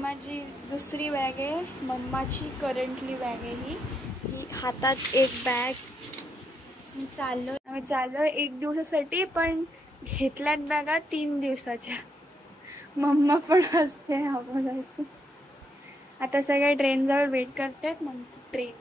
माझी दुसरी बॅग आहे, मम्माची करंटली बॅग आहे ही हातात एक बॅग. आम्ही चाललो 1 दिवसासाठी, पण घेतल्यात बॅगा 3 दिवसाच्या. मम्मा पण असते आम्हाला. आता सगळे ट्रेनजवळ वेट करतात, मग ट्रेन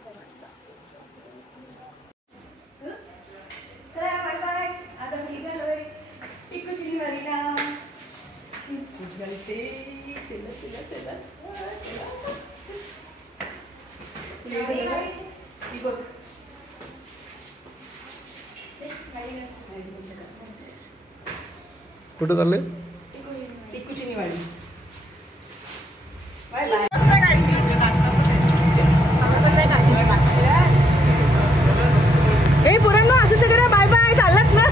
कुठे चालले? टिकूची निवाडी. ए पुरांनो असं सगळं बाय बाय चालत ना.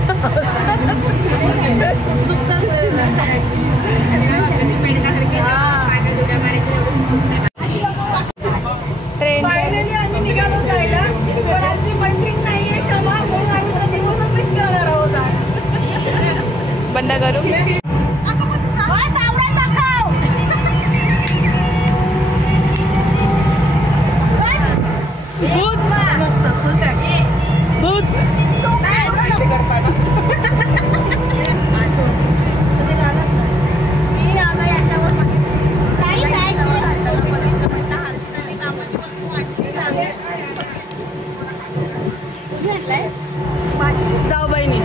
फायनली आम्ही निघालो जायला, पण आमची मैत्रीण नाहीये क्षमा, म्हणून आम्ही मिस करणार आहोत. बंद करू. जाऊ बहिणी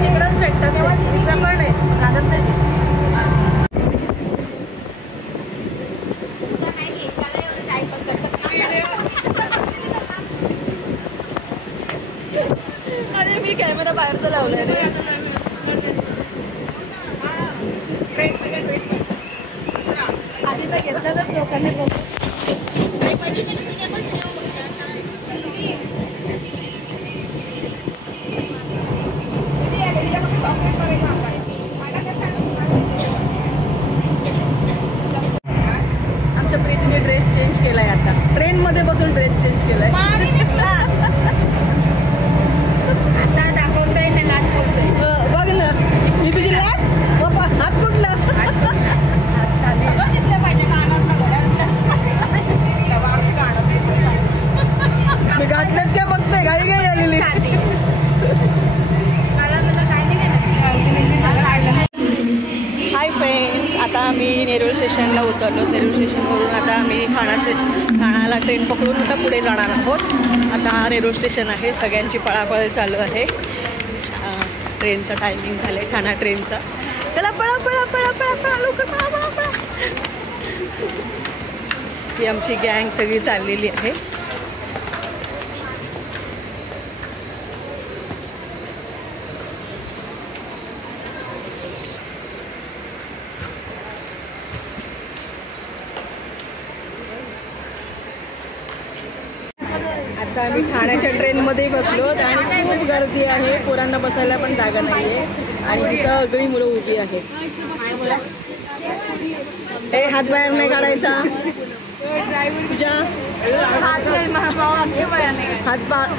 तिकडंच भेटतं तेव्हा तिचा पण आहे घालत नाही. अरे मी कॅमेरा बाहेरचा लावलाय रे. आधी तर घेतलं तर लोकांनी आमच्या प्रीतीने ड्रेस चेंज केलाय. आता ट्रेन मध्ये बसून ड्रेस चेंज केलाय. असा दाखवतोय ना, लाट बोलतोय. बघ ना ही तुझी लाट. बाबा हात तुटला. सगळं दिसलं पाहिजे कानात. मी घातल्यात काय बघतोय, घाई घाई आलेली. हाय फ्रेंड्स, आता आम्ही नेरूळ स्टेशनला उतरलो. नेरूळ स्टेशनवरून आता आम्ही ठाण्याला ट्रेन पकडून आता पुढे जाणार आहोत. आता हा नेरूळ स्टेशन आहे. सगळ्यांची पळापळ चालू आहे. ट्रेनचा टायमिंग झालं आहे ठाणा ट्रेनचा. चला पळा पळा पळा पळा पळा लवकर पळा पळा पळा. ही आमची गँग सगळी चाललेली आहे. आता आम्ही ठाण्याच्या ट्रेनमध्ये बसलो आणि खूप गर्दी आहे. पोरांना बसायला पण जागा नाही आहे आणि ही सगळी मुलं उभी आहेत. हे हात बाहेर नाही काढायचा. तुझ्या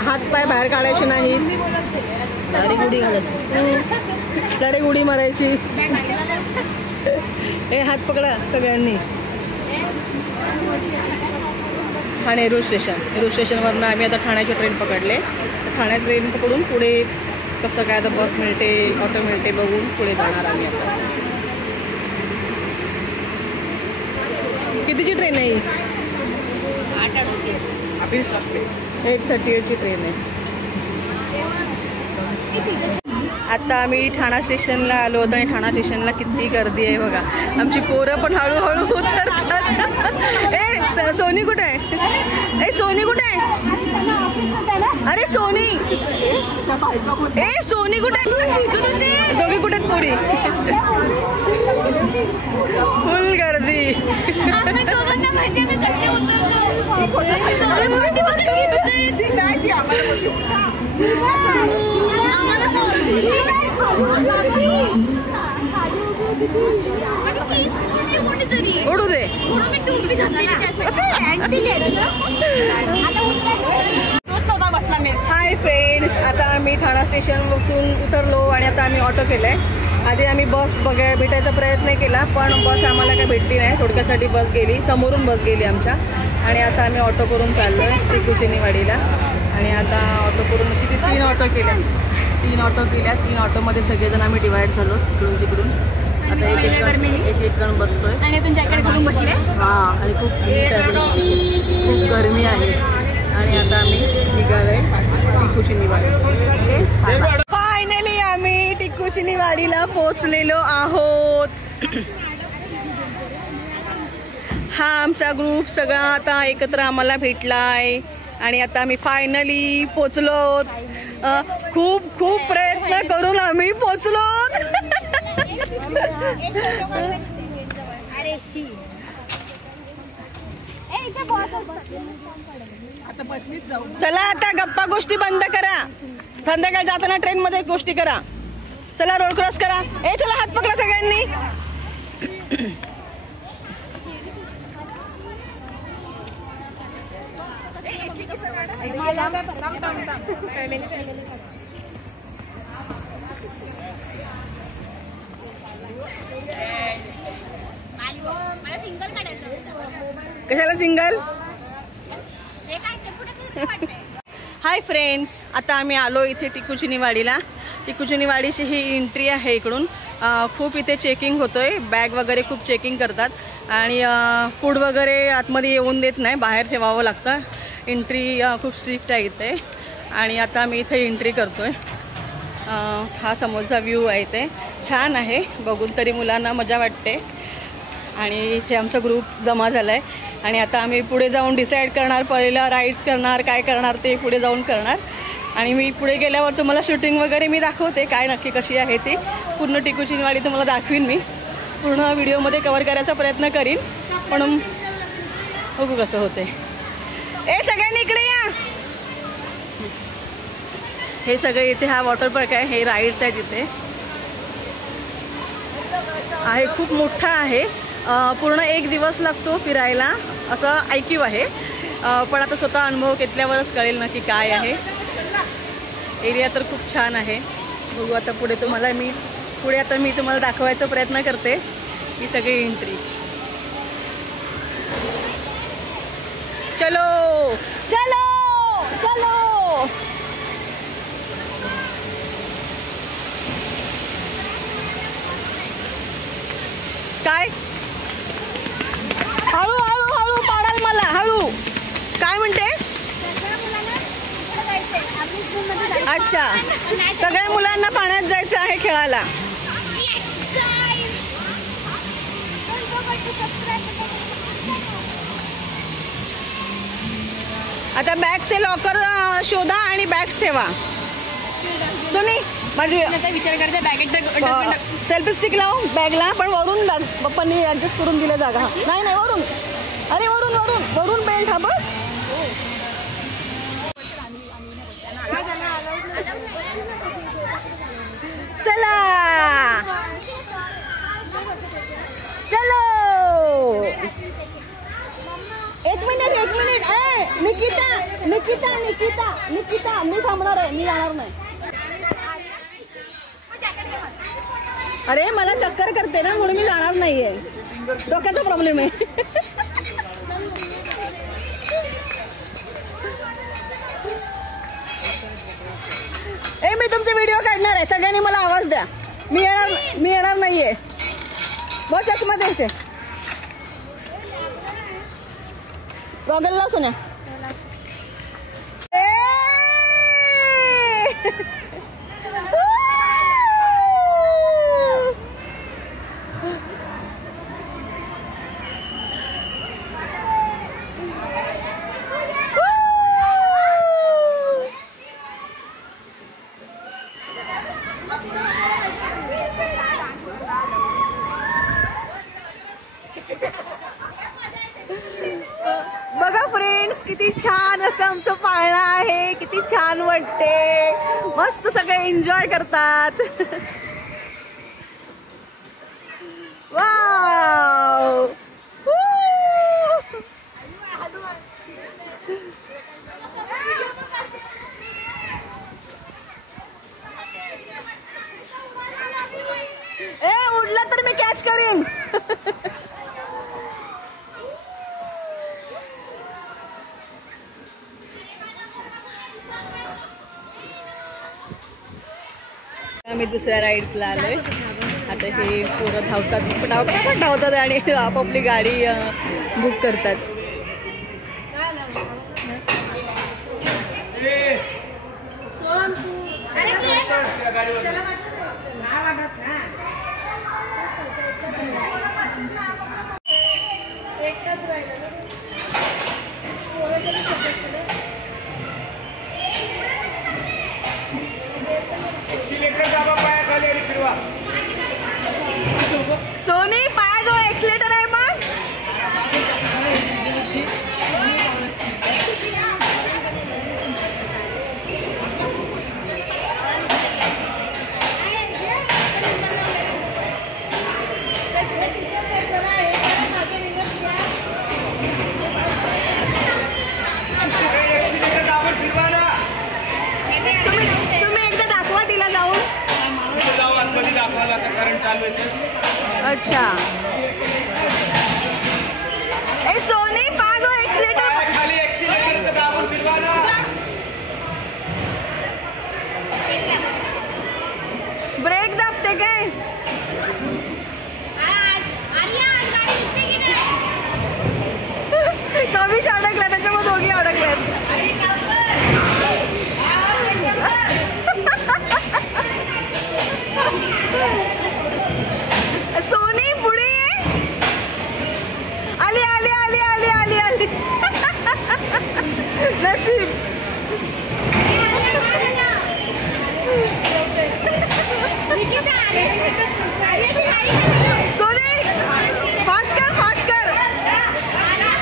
हात पाय बाहेर काढायचे नाहीत. गुडी घालत डायरेक्ट उडी मारायची. हे हात पकडा सगळ्यांनी. हा नेरूळ स्टेशनवरनं आम्ही आता ठाण्याची ट्रेन पकडले. ठाण्यात ट्रेन पकडून पुढे कसं काय आता बस मिळते, ऑटो मिळते बघून पुढे जाणार आम्ही आता. कितीची ट्रेन आहे? 8:38ची ट्रेन आहे. आता आम्ही ठाणा स्टेशनला आलो होतो आणि ठाणा स्टेशनला किती गर्दी आहे बघा. आमची पोरं पण हळूहळू उतरतात. ए सोनी कुठे आहे? ए सोनी कुठे आहे? अरे सोनी, ए सोनी कुठे आहे? दोघे कुठे आहेत पोरी? फुल गर्दी. उडू दे. हाय फ्रेंड्स, आता आम्ही ठाणा स्टेशन बसून उतरलो आणि आता आम्ही ऑटो केलंय. आधी आम्ही बस भेटायचा प्रयत्न केला, पण बस आम्हाला काही भेटली नाही. थोडक्यासाठी बस गेली, समोरून बस गेली आमच्या. आणि आता आम्ही ऑटो करून चाललो आहे टिकुचिनीवाडीला. आणि आता ऑटो करून किती 3 ऑटो केल्या. 3 ऑटोमध्ये सगळेजण आम्ही डिवाईड झालो इकडून तिकडून. आता एक जण बसतोय आणि आपण जॅकेट घालून बसले. हां, आणि खूप गरमी आहे. आणि आता आम्ही निघालोय टिकुचिनीवाडी. फायनली आम्ही टिकुचिनीवाडीला पोहोचलेलो आहोत. हा आमचा ग्रुप सगळा आता एकत्र आम्हाला भेटलाय. आणि आता आम्ही फायनली पोचलो. खूप खूप प्रयत्न करून आम्ही पोचलो. चला आता गप्पा गोष्टी बंद करा. संध्याकाळ जाताना ट्रेन मध्ये गोष्टी करा. चला रोड क्रॉस करा. चला हात पकडा सगळ्यांनी. कशाला सिंगल? हाय फ्रेंड्स, आता आम्ही आलो इथे टिकुचिनीवाडीला. टिकुचिनीवाडीची ही एंट्री आहे इकडून. खूप इथे चेकिंग होतोय. बॅग वगैरे खूप चेकिंग करतात. आणि फूड वगैरे आतमध्ये येऊन देत नाही, बाहेर ठेवावं लागतं. एंट्री खूप स्ट्रिक्ट आहे इथे. आणि आता आम्ही इथे एंट्री करतोय. हा समोरचा व्ह्यू आहे, ते छान आहे. बघून तरी मुलांना मजा वाटते. आणि इथे आमचा ग्रुप जमा झाला आहे. आणि आता आम्ही पुढे जाऊन डिसाईड करणार, पहिलं राईड्स करणार, काय करणार ते पुढे जाऊन करणार. आणि मी पुढे गेल्यावर तुम्हाला शूटिंग वगैरे मी दाखवते, काय नक्की कशी आहे ती. पूर्ण टिकुचिनीवाडी तुम्हाला दाखवीन मी. पूर्ण व्हिडिओमध्ये कवर करायचा प्रयत्न करीन, पण बघू कसं होते. सगळ्यांनी इकडे या. हे सगळे इथे हा वॉटर पार्क आहे. हे राईड्स आहेत इथे आहे. खूप मोठा आहे. पूर्ण 1 दिवस लागतो फिरायला असं ऐकीव आहे. पण आता स्वतः अनुभव घेतल्यावरच कळेल नक्की काय आहे. एरिया तर खूप छान आहे. बघू आता पुढे तुम्हाला मी तुम्हाला दाखवायचा प्रयत्न करते ही सगळी एंट्री. चलो चलो चलो. काय हळू हळू हळू पाडाल मला. हळू काय म्हणते? अच्छा, सगळ्या मुलांना पाण्यात जायचं आहे खेळायला. आता बॅगचे लॉकर शोधा आणि बॅग्स ठेवा. तुम्ही माझी विचार करते बॅगेट सेल्फी स्टिक लावू बॅगला, पण वरून पप्पांनी ऍडजस्ट करून दिलं जागा. नाही नाही वरून. अरे वरून वरून वरून बेल्ट. हा बघ. चला चलो. एक मिनिट. निकिता मी थांबणार आहे, मी जाणार नाही. अरे मला चक्कर करते ना, म्हणून मी जाणार नाहीये. डोक्याचा प्रॉब्लेम आहे. मी तुमचे व्हिडिओ काढणार आहे. सगळ्यांनी मला आवाज द्या. मी येणार नाहीये. बस आतमध्ये येते. गॉगल लाव सोन्या. बघा फ्रेंड्स, किती छान असं आमचं पाळणं आहे. किती छान वाटते. मस्त सगळे एन्जॉय करतात. वाव. तर मी कॅच करीन. आम्ही दुसऱ्या राईड्सला आलोय. आता हे पोरं धावतात आणि आपापली गाडी बुक करतात. सोनी पायाजवळ एक्सिलेटर आहे मग. तुम्ही एकदा दाखवा तिला जाऊन. अच्छा ए सोनी पायाजवळ एक्सिलेटर. ब्रेक दाबते काय. कवीश अडकला त्याच्यामध्ये दोघी अडकल्यात. सोनी पुढे आली आली आली आली आली आली. नशीब. सोनी फास्ट कर फास्ट कर.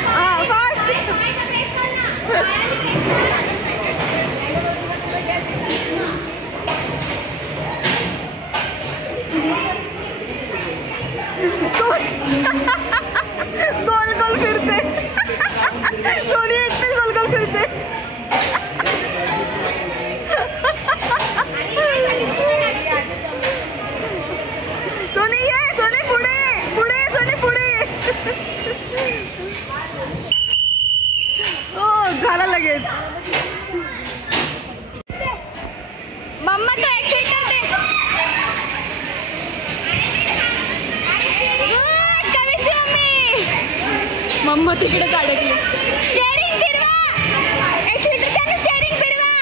हाँ फास्ट. गोल गोल फिरते. सोनी एकटे गोल गोल फिरते. सोनी ये. सोनी पुढे पुढे. सोनी पुढे. हो झाला लगेच. मम्मा तो एक्सिलेटर दे. मम्मा तिकडे अडकली. स्टेअरिंग फिरवा. एक्सिलेटर द्या. स्टेअरिंग फिरवा.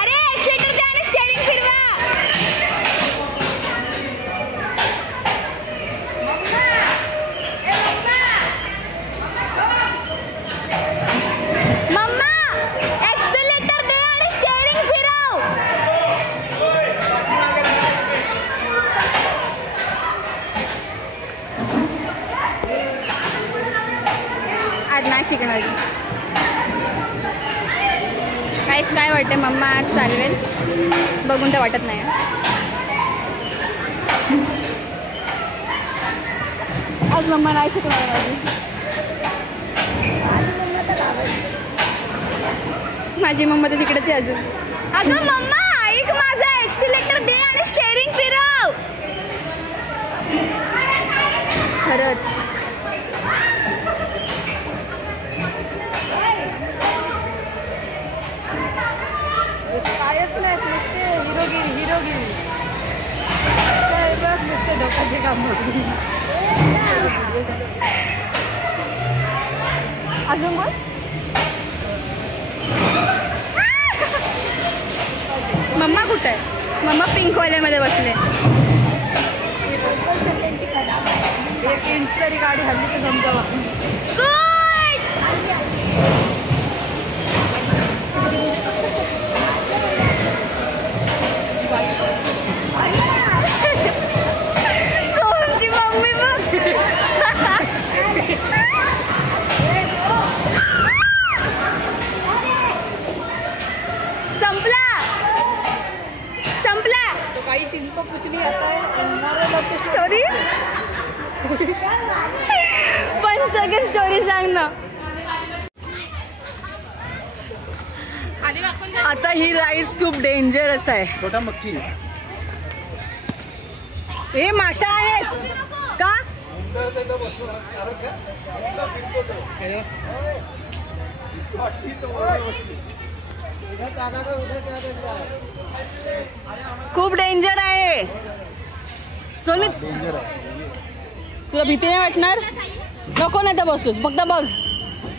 अरे एक्सिलेटर द्या. स्टेअरिंग फिरवा. मम्मा एक्सिलेटर दे आणि स्टेअरिंग फिरव. आज नाही शिकणार. काहीच काय वाटते मम्मा आज चालवेल. बघून तर वाटत नाही. आज मम्मा नाही शिकणार. माझी मम्मा तर तिकडेच आहे अजून. अगं मम्मा ऐक माझा. एक्सिलेटर दे आणि स्टेअरिंग फिरव. खरंच कायच नाही. नुसते हिरोगिरी हिरोगिरी. नुसते डोक्याचे काम होते. अजून मग मम्मा कुठे आहे. मम्मा पिंक वाल्यामध्ये बसले. एक इंच तरी गाडी हल्ली तर जमजमा. सोनची मम्मी बघ. संपला संपला. तो काही सीन को कुछ नहीं आता है. स्टोरी पण सगळी स्टोरी सांग ना. आता ही राईड्स खूप डेंजरस आहे. छोटा मक्खी. हे माशा आहेत का? खूप डेंजर आहे सोनी. तुला भीती नाही वाटणार? नको नाही तर बसूस. फक्त बघ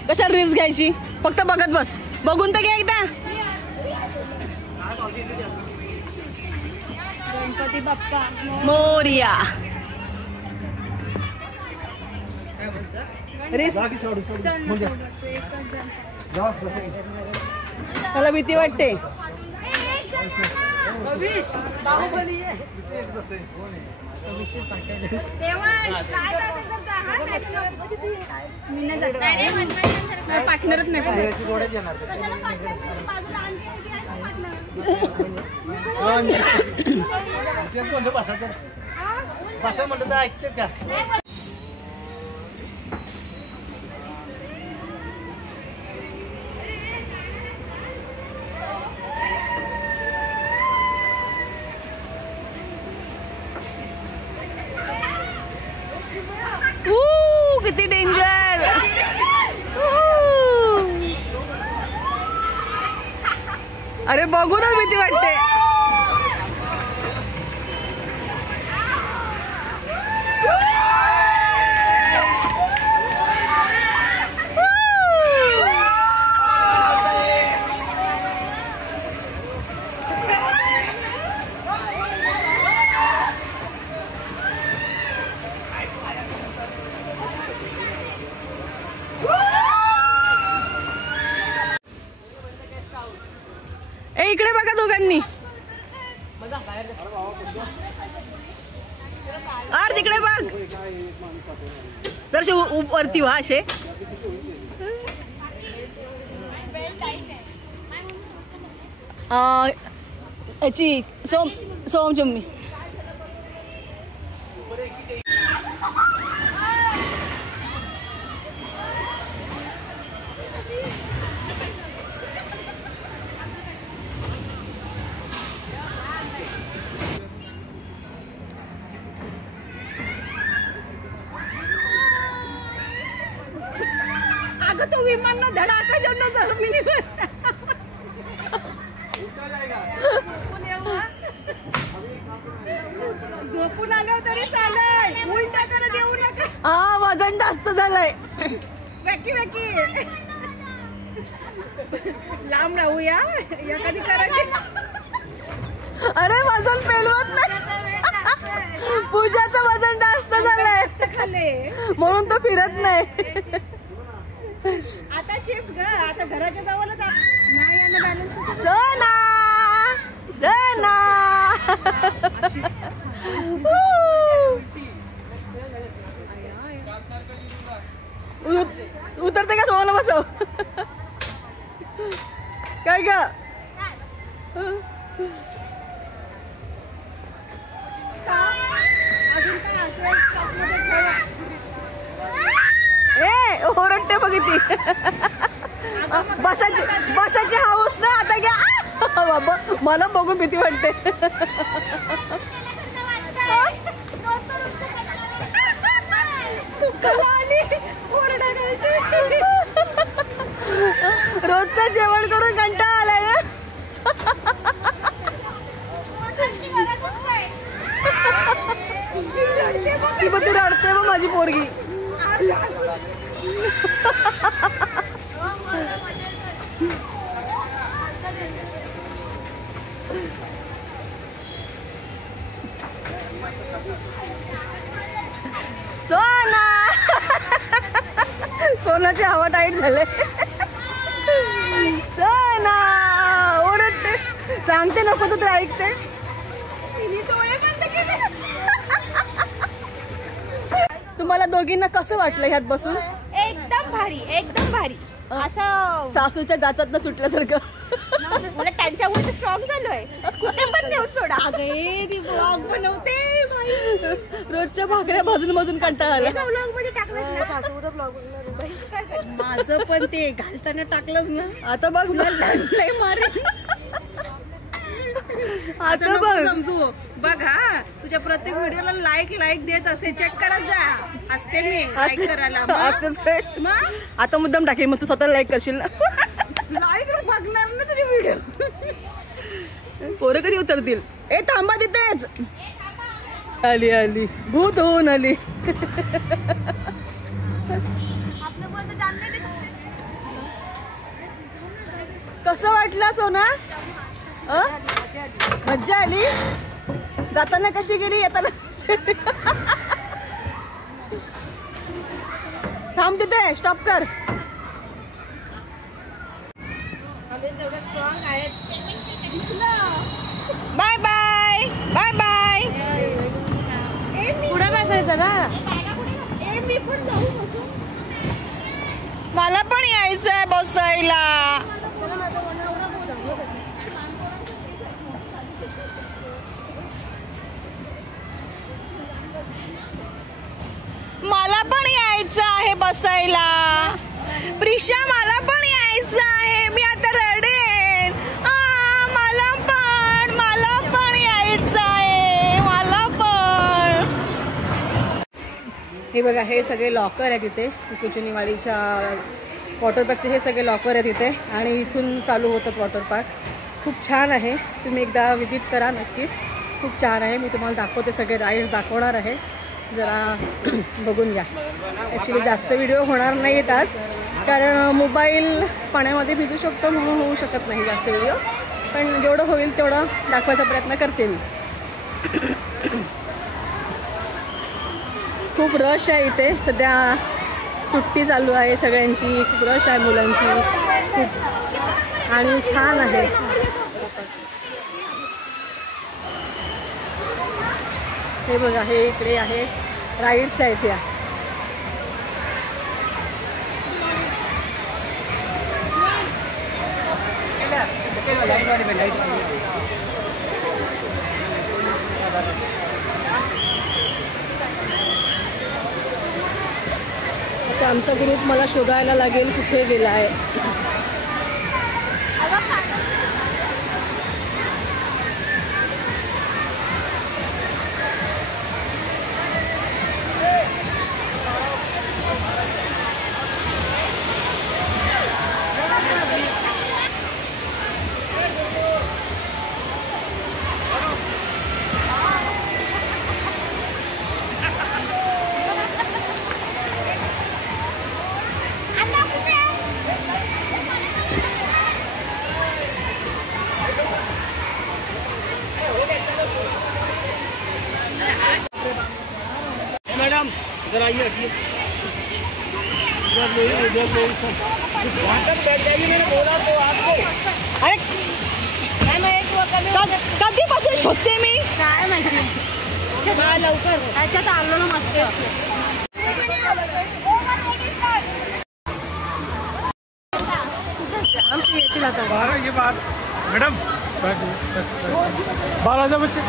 कशाला रिस्क घ्यायची. फक्त बघत बस. बघून तर घ्या एकदा. गणपती बाप्पा मोरया. मला भीती वाटते. पार्टनरच नाही म्हणत ऐकते का? किती डेंजर. अरे बघूनच भीती वाटते. इकडे बघा दोघांनी. आर तिकडे बघ. जरशे वरती व्हा असे. याची सोम चुम्मी. अगं तो विमान ना धडा आकाशात जमिनीवर. झोपून आलो तरी चालेल. उलटा करत येऊ नका. हा वजन जास्त झालंय. वॅकी वॅकी लांब राहूया. या कधी करायची. अरे वजन पेलवत नाही. पूजाचं वजन जास्त झालंय खाली म्हणून तो फिरत नाही. आता चिप्स ग. आता घराच्या जवळच नाही यानं बॅलन्स. सोना सोना उतरते का? सोना बसव. काय ग? ए ओरडते बघितली. बसाची हाऊस ना आता घ्या. बाबा मला बघून भीती वाटते. रोजचं जेवण करून कंटाळा आलाय ना. ती पण ती रडते मग माझी पोरगी. सोना सोनाची हवा टाईट झाले. सोना ओरडते. सांगते नको तर ऐकते. तुम्हाला दोघींना कसं वाटलं ह्यात बसून? एकदम भारी एकदम भारी. असं सासूच्या जाचातनं सुटल्यासारखं. मला त्यांच्यामुळे स्ट्रॉंग झालोय. कुठे पण नेऊन सोडा. अगे ती ब्लॉग बनवते. रोजच्या भाकऱ्या भाजून भाजून कंटाळा आला. ब्लॉग मध्ये टाकलं ना. सासूचा ब्लॉग माझं पण ते घालताना टाकलंच ना. आता बघ लय मारे. असं नको समजू बघ हा तुझ्या प्रत्येक व्हिडिओला लाईक देत असते चेक करत जा असते मी लाईक करायला मग आता मुद्दाम टाकेल मग तू स्वतः लाईक करशील ना लाईक बघणार ना तुझे व्हिडिओ पोरं कधी उतरतील ए थांबा तिथेच आली आली भूत होऊन आली कसं वाटलं सोना मज्जा आली जाताना कशी गेली येताना थांब तिथे स्टॉप कर स्ट्रॉंग आहेत बाय बाय बाय बाय पुढे बसायचं ना मी पण जाऊ मला पण यायचंय बसायला मला पण यायचं आहे बसायला प्रिशा मला पण यायचं आहे मी आता रडेन मला पण यायचं आहे मला पण हे बघा हे सगळे लॉकर आहेत इथे कुचिनीवाडीच्या वॉटर पार्कचे हे सगळे लॉकर आहेत इथे आणि इथून चालू होतं वॉटर पार्क खूप छान आहे तुम्ही एकदा विजिट करा नक्कीच खूप छान आहे मी तुम्हाला दाखवते सगळे राईड्स दाखवणार आहे जरा बघून घ्या ॲक्च्युली जास्त व्हिडिओ होणार नाहीत आज कारण मोबाईल पाण्यामध्ये भिजू शकतो म्हणून होऊ शकत नाही जास्त व्हिडिओ पण जेवढं होईल तेवढं दाखवायचा प्रयत्न करते मी खूप रश आहे इथे सध्या सुट्टी चालू आहे सगळ्यांची खूप रश आहे मुलांची खूप आणि छान आहे हे बघा हे इकडे आहे राईड्स आहेत या आता आमचा ग्रुप मला शोधायला लागेल कुठे गेला आहे मैडम इधर आइए बैठ जाइए मैंने बोला तो आपको अरे कधीपासून शोधते मी काय माहिती लवकर त्याच्यात आलो ना मस्त येतील आता ये बात मैडम 12 बच्चे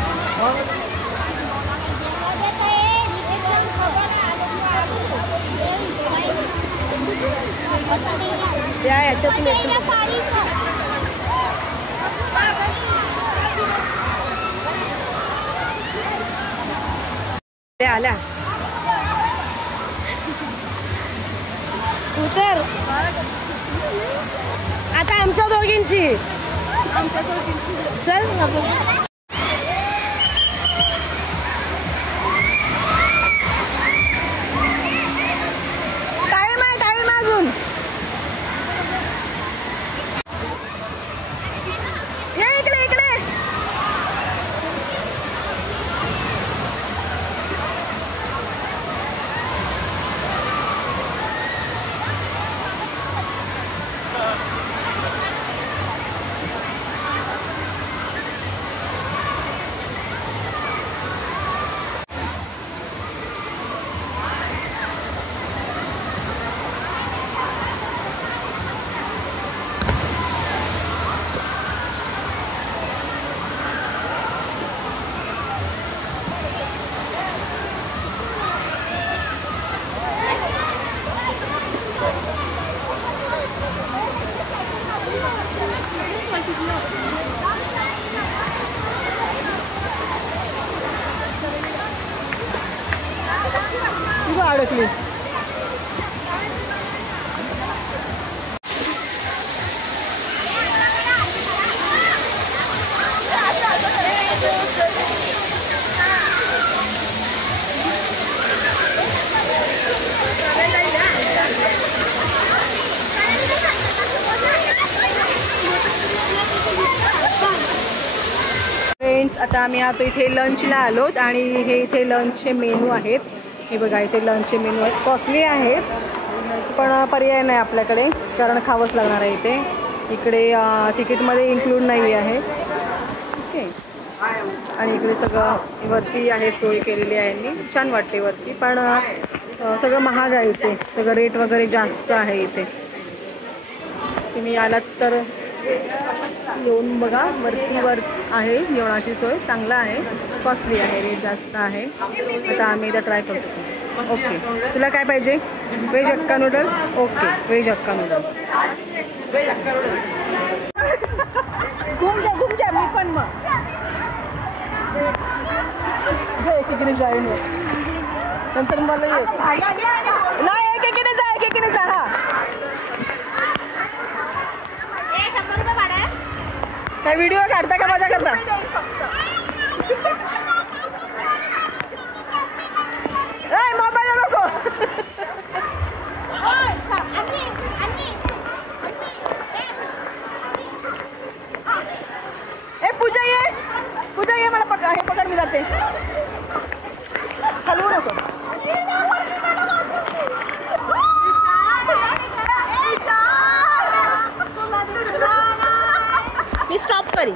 याच्यातून आल्या उतर आता आमच्या दोघींची चल टाइम अजून ये इकडे इकडे कसली. फ्रेंड्स आता आम्ही आता इथे लंचला आलोत आणि हे इथे लंचचे मेनू आहेत. हे बघा इथे लंचचे मेनू आहेत. कॉस्टली आहेत पण पर्याय नाही आपल्याकडे कारण खावंच लागणार आहे. इकडे तिकीटमध्ये इन्क्लूड नाही आहे. ओके आणि इकडे सगळं वरती आहे सोय केलेली आहे यांनी. छान वाटते वरती पण सगळं महाग आहे इथे. सगळं रेट वगैरे जास्त आहे इथे. तुम्ही आलात तर येऊन बघा. वर आहे जेवणाची सोय चांगला आहे. कॉस्टली आहे रेट जास्त आहे. आता आम्ही इथं ट्राय करतो. ओके तुला काय पाहिजे? Veg hakka noodles. Okay veg hakka noodles. घूम जा मी पण मग एकीने जाईन नंतर मला नाही एकीने जा. हा काय व्हिडिओ काढता का मजा करता? मोबाईल नको. पूजा ये मला पकड. हे पकड मी जाते. हलवू नको. मी स्टॉप करी.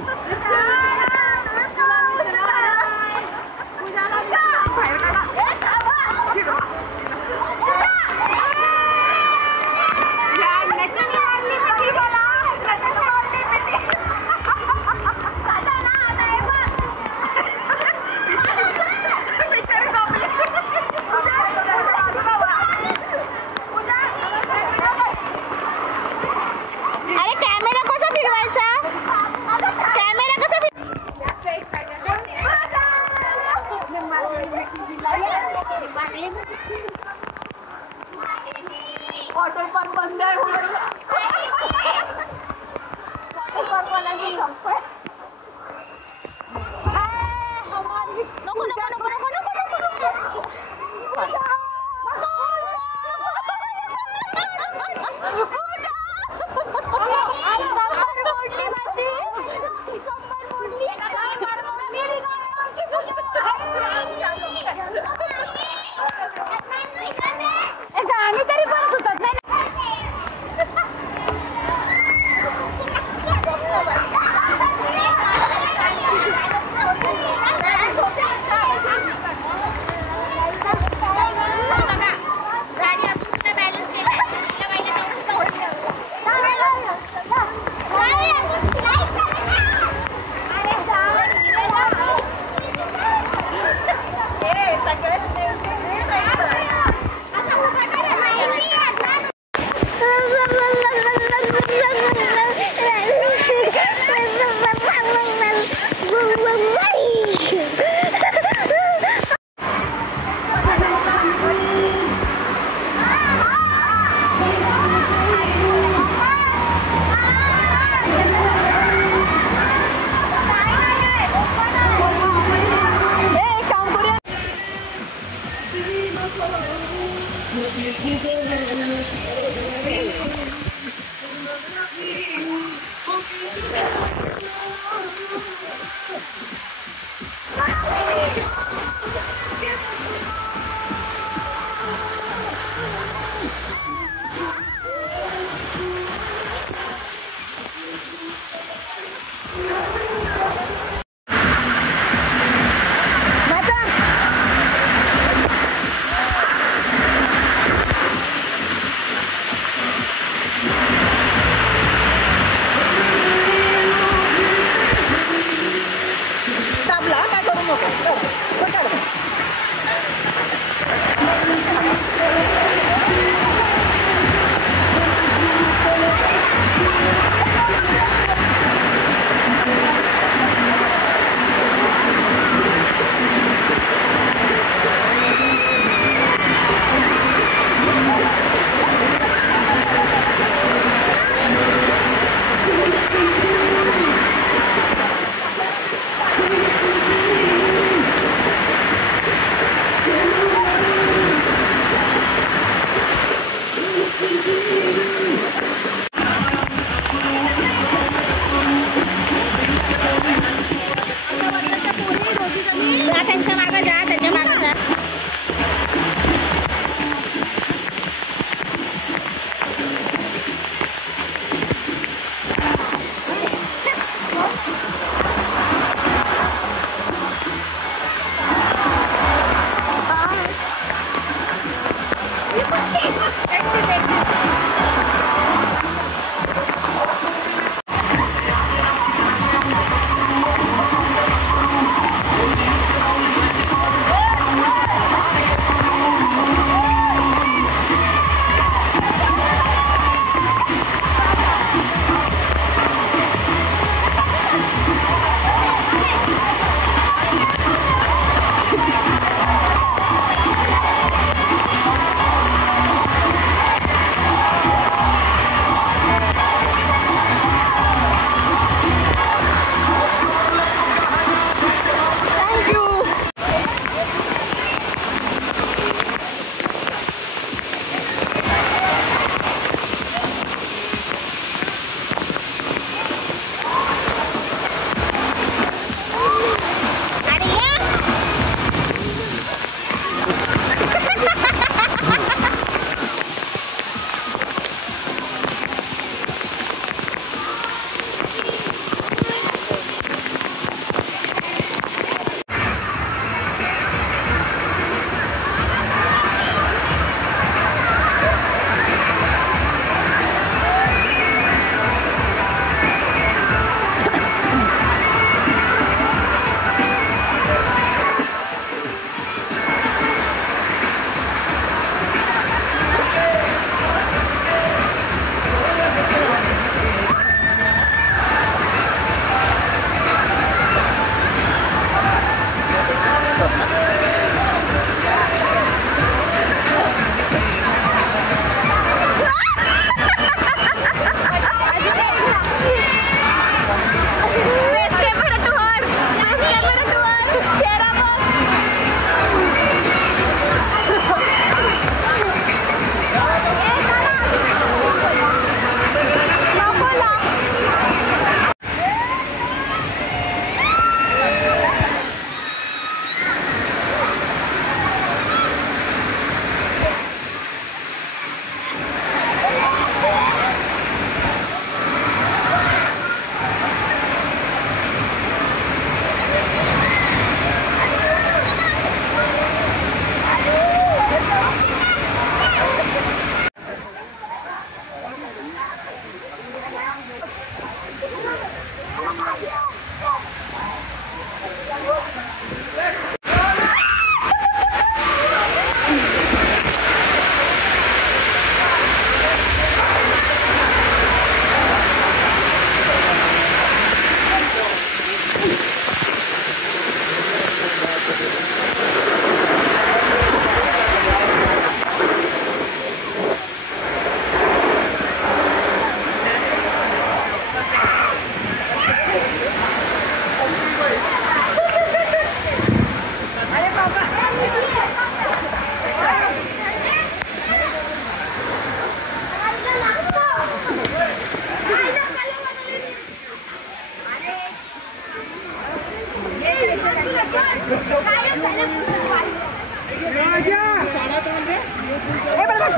धक्का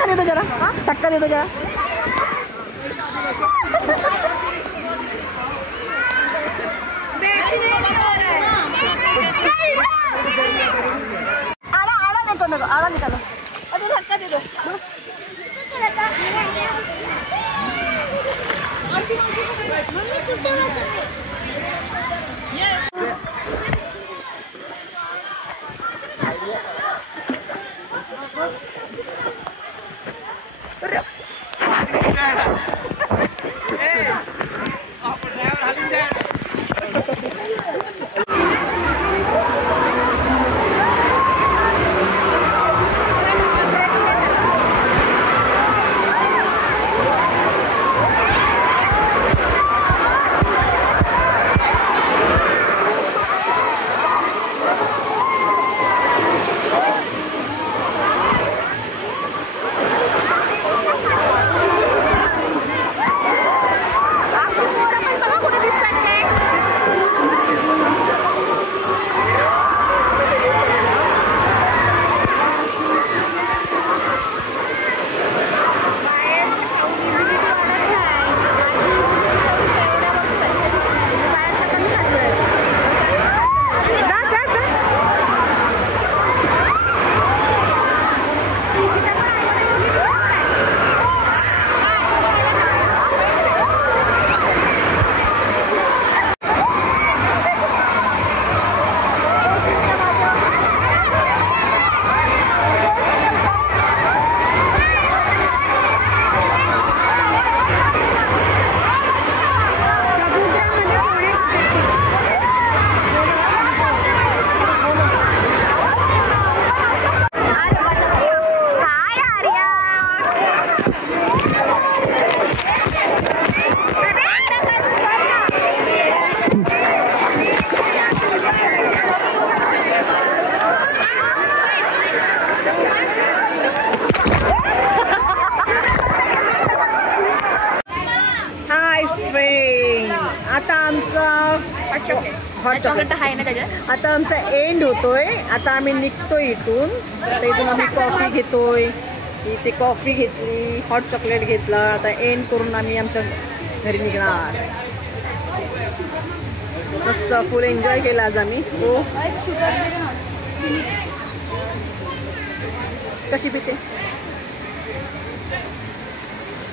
देतो जरा, धक्का देतो जरा. आडा निघालो अरे धक्का देतो. आता आमचा हॉट चॉकलेट आहे ना त्याच्यात. आता आमचा एंड होतोय. आता आम्ही निघतोय इथून. आता इथून आम्ही कॉफी घेतोय. इथे कॉफी घेतली, हॉट चॉकलेट घेतला. आता एंड करून आम्ही आमच्या घरी निघणार. मस्त फुल एन्जॉय केला आज आम्ही. हो कशी पिते?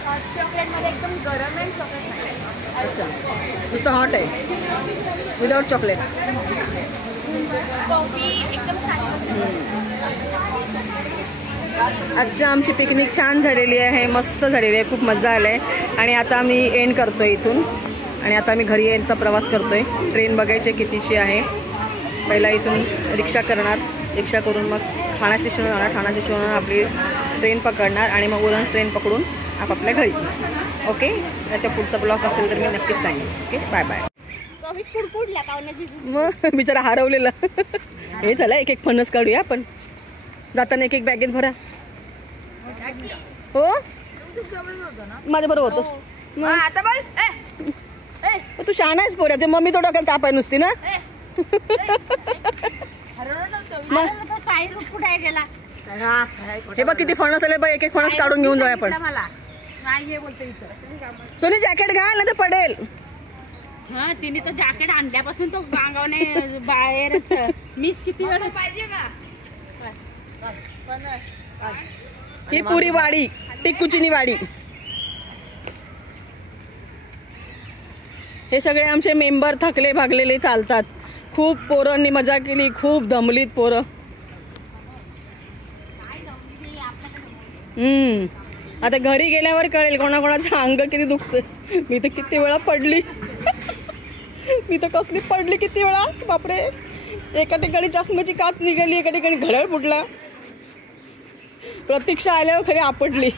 हॉट चॉकलेट मध्ये एकदम गरम आहे चॉकलेट नाही. अच्छा नुसतं हॉट आहे विदाउट चॉकलेट. कॉफी एकदम आजची आमची पिकनिक छान झालेली आहे, मस्त झालेली आहे, खूप मजा आली आहे. आणि आता आम्ही एंड करतोय इथून. आणि आता आम्ही घरी यायचा प्रवास करतोय. ट्रेन बघायची कितीची आहे. पहिला इथून रिक्षा करणार, रिक्षा करून मग ठाणा स्टेशनवर जाणार. ठाणा स्टेशनवर आपली ट्रेन पकडणार आणि मग उरण ट्रेन पकडून आपापल्या घरी. ओके, त्याच्या पुढचा ब्लॉग असेल तर मी नक्कीच सांगेन. Okay, bye bye. मग बिचारा हरवलेला. हे झालं, एक एक फणस काढूया आपण. जाताना एक एक बॅगेत भरा. हो माझ्या बरोबर होतोस. तू छान आहेस पोऱ्या. ते मम्मी तो डोक्यात ताप आहे नुसती ना. हे बघ किती फणस आले बघ. एक एक फणस काढून घेऊन जाऊया आपण. सोनी जॅकेट घाल ना ते पडेल. हा तिने तो जॅकेट आणल्यापासून तो गांगावने बाहेरच. मीच किती वेळ पाहिजे का. ही पुरी वाडी, टिक्कूचीनी वाडी. हे सगळे आमचे मेंबर थकले भागलेले चालतात. खूप पोरांनी मजा केली, खूप दमलीत पोरं. आता घरी गेल्यावर कळेल कोणाकोणाचं अंग किती दुखतंय. मी तर किती वेळा पडली. मी तर कसली पडली किती वेळा बापरे. एका ठिकाणी चष्म्याची काच निघाली, एका ठिकाणी घड्याळ फुटला. प्रतीक्षा आल्यावर खरी आपटली.